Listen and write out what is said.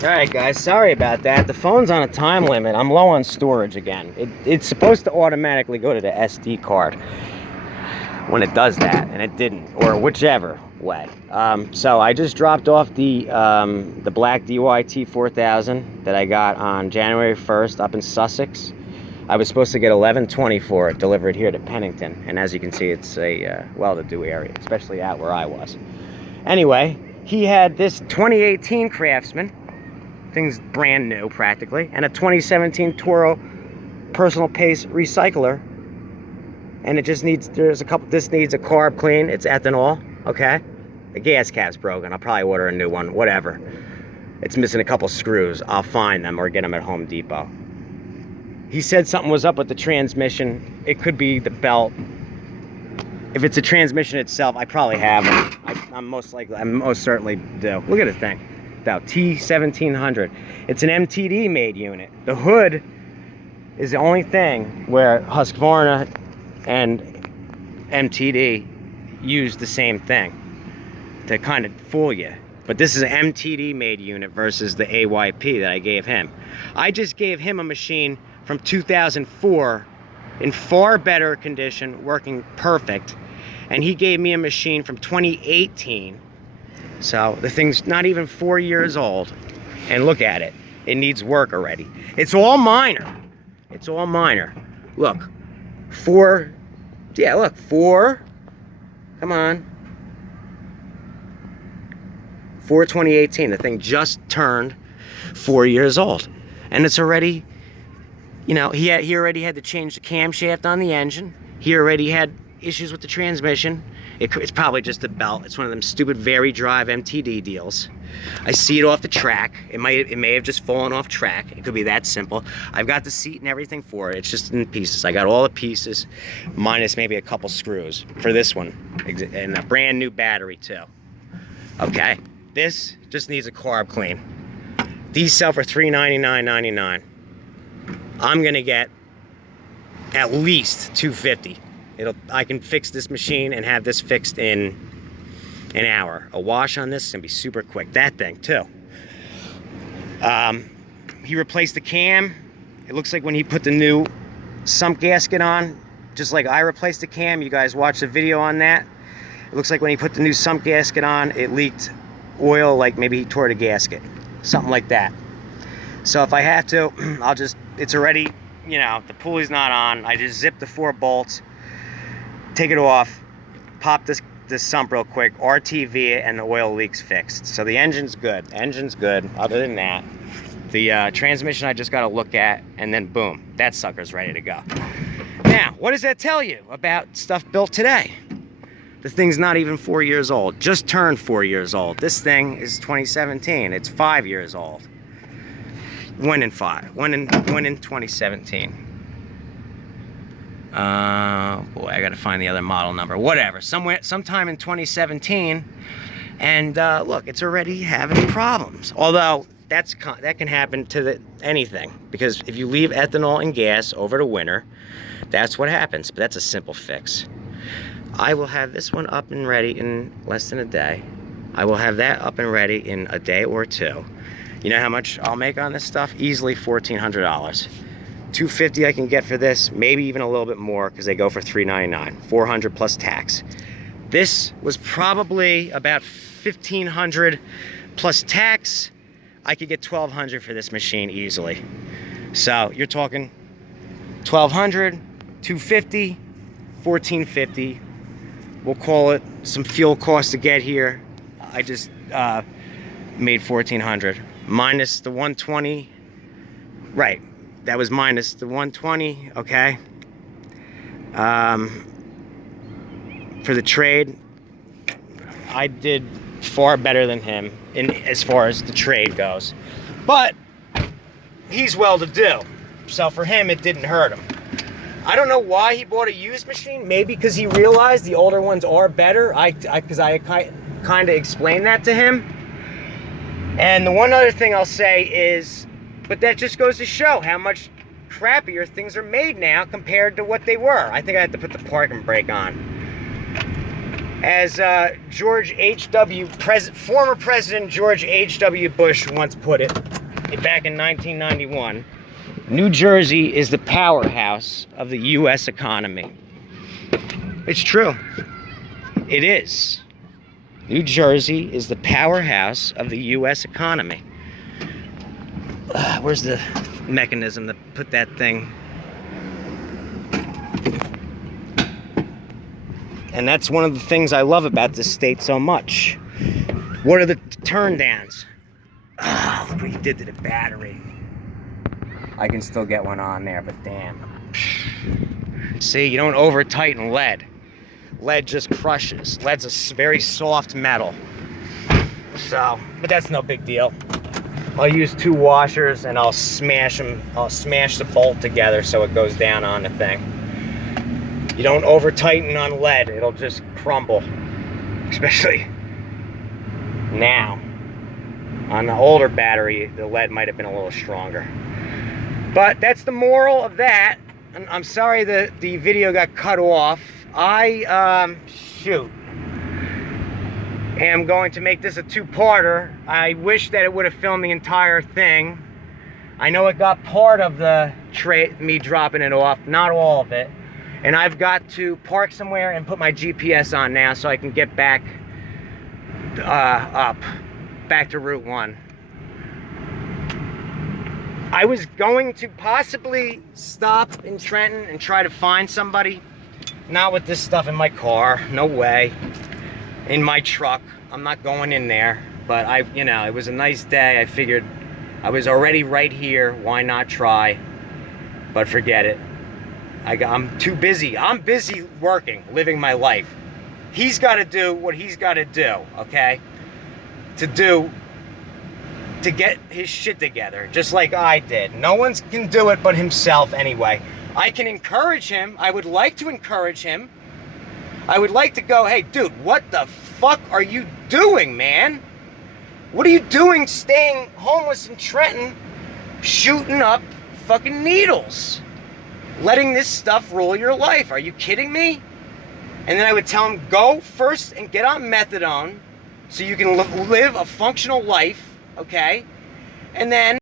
Alright guys, sorry about that. The phone's on a time limit. I'm low on storage again. It's supposed to automatically go to the SD card when it does that, and it didn't, or whichever way. So I just dropped off the black DYT4000 that I got on January 1st up in Sussex. I was supposed to get $11.20 for it delivered here to Pennington, and as you can see, it's a well-to-do area, especially out where I was. Anyway, he had this 2018 Craftsman, thing's brand new practically, and a 2017 Toro personal pace recycler, and it just needs, this needs a carb clean. It's ethanol, okay? The gas cap's broken. I'll probably order a new one, whatever. It's missing a couple screws. I'll find them or get them at Home Depot. He said something was up with the transmission. It could be the belt. If it's a transmission itself, I probably have them. I most certainly do. Look at the thing. About T1700. It's an MTD made unit. The hood is the only thing where Husqvarna and MTD use the same thing to kind of fool you. But this is an MTD made unit versus the AYP that I gave him. I just gave him a machine from 2004 in far better condition, working perfect, and he gave me a machine from 2018. So the thing's not even 4 years old, and look at it. It needs work already. It's all minor. It's all minor. Look, four, come on. 4/2018, the thing just turned 4 years old. And it's already, you know, he already had to change the camshaft on the engine. He already had issues with the transmission. It's probably just the belt. It's one of them stupid Vari-Drive MTD deals. I see it off the track. It may have just fallen off track. It could be that simple. I've got the seat and everything for it. It's just in pieces. I got all the pieces, minus maybe a couple screws for this one, and a brand new battery too. Okay, this just needs a carb clean. These sell for $399.99. I'm gonna get at least $250. I can fix this machine and have this fixed in an hour. A wash on this is gonna be super quick. That thing too. He replaced the cam. It looks like when he put the new sump gasket on, just like I replaced the cam, you guys watched the video on that. It looks like when he put the new sump gasket on, it leaked oil, like maybe he tore the gasket. Something like that. So if I have to, it's already, you know, the pulley's not on. I just zip the 4 bolts, take it off, pop this sump real quick, RTV it, and the oil leak's fixed. So the engine's good. Engine's good. Other than that, the transmission I just got to look at, and then boom, that sucker's ready to go. Now, what does that tell you about stuff built today? The thing's not even 4 years old. Just turned 4 years old. This thing is 2017. It's 5 years old. When in 2017. Boy, I gotta find the other model number. Whatever, sometime in 2017, and look, it's already having problems. Although that can happen to anything, because if you leave ethanol and gas over the winter, that's what happens. But that's a simple fix. I will have this one up and ready in less than a day. I will have that up and ready in a day or two. You know how much I'll make on this stuff? Easily $1,400. $250 I can get for this, maybe even a little bit more, because they go for $399, $400 plus tax. This was probably about $1,500 plus tax. I could get $1,200 for this machine easily. So you're talking $1,200, $250, $1,450. We'll call it some fuel cost to get here. I just made $1,400 minus the $120. Right. That was minus the $120, okay? For the trade, I did far better than him as far as the trade goes. But he's well-to-do, so for him, it didn't hurt him. I don't know why he bought a used machine. Maybe because he realized the older ones are better. Because I kind of explained that to him. And the one other thing I'll say is, but that just goes to show how much crappier things are made now compared to what they were. I think I had to put the parking brake on. As former President George H.W. Bush once put it, back in 1991, New Jersey is the powerhouse of the U.S. economy. It's true. It is. New Jersey is the powerhouse of the U.S. economy. Where's the mechanism to put that thing? And that's one of the things I love about this state so much. What are the turn downs? Oh, look what he did to the battery. I can still get one on there, but damn. See, you don't over tighten lead. Lead just crushes. Lead's a very soft metal. So, but that's no big deal. I'll use 2 washers and I'll smash them. I'll smash the bolt together so it goes down on the thing. You don't over tighten on lead, it'll just crumble. Especially now. On the older battery, the lead might have been a little stronger. But that's the moral of that. I'm sorry that the video got cut off. I am going to make this a 2-parter. I wish that it would have filmed the entire thing. I know it got part of the me dropping it off, not all of it. And I've got to park somewhere and put my GPS on now so I can get back back to Route 1. I was going to possibly stop in Trenton and try to find somebody. Not with this stuff in my car, no way. In my truck, I'm not going in there. But it was a nice day. I figured I was already right here, why not try? But forget it. I'm too busy. I'm busy working, living my life. He's got to do what he's got to do, okay? To get his shit together, just like I did. No one can do it but himself anyway. I can encourage him. I would like to encourage him. I would like to go, hey, dude, what the fuck are you doing, man? What are you doing staying homeless in Trenton, shooting up fucking needles? Letting this stuff rule your life. Are you kidding me? And then I would tell him, go first and get on methadone so you can live a functional life, okay? And then